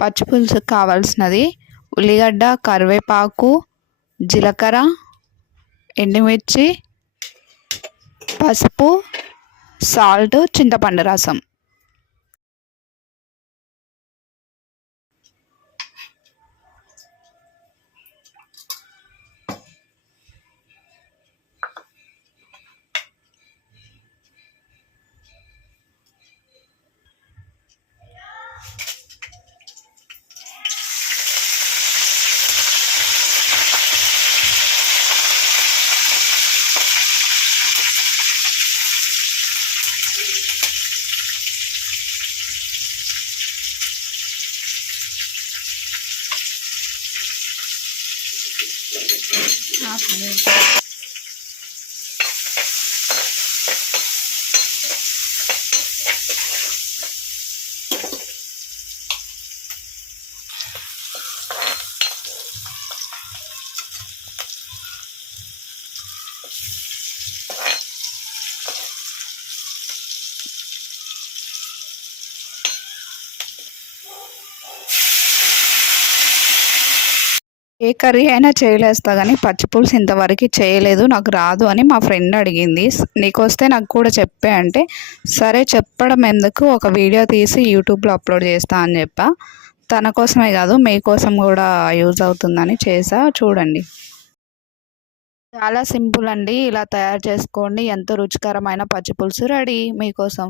పచ్చిపులుసుకు కావాల్సినది ఉల్లిగడ్డ, కరివేపాకు, జీలకర్ర, ఎండుమిర్చి, పసుపు, సాల్ట్, చింతపండు రసం. ఏ కర్రీ అయినా చేయలేస్తా కానీ పచ్చిపులుసు ఇంతవరకు చేయలేదు, నాకు రాదు అని మా ఫ్రెండ్ అడిగింది. నీకు వస్తే నాకు కూడా చెప్పే అంటే, సరే చెప్పడం ఎందుకు, ఒక వీడియో తీసి యూట్యూబ్లో అప్లోడ్ చేస్తా అని చెప్పా. తన కోసమే కాదు మీకోసం కూడా యూజ్ అవుతుందని చేసా. చూడండి, చాలా సింపుల్ అండి. ఇలా తయారు చేసుకోండి, ఎంతో రుచికరమైన పచ్చిపులుసు రెడీ మీకోసం.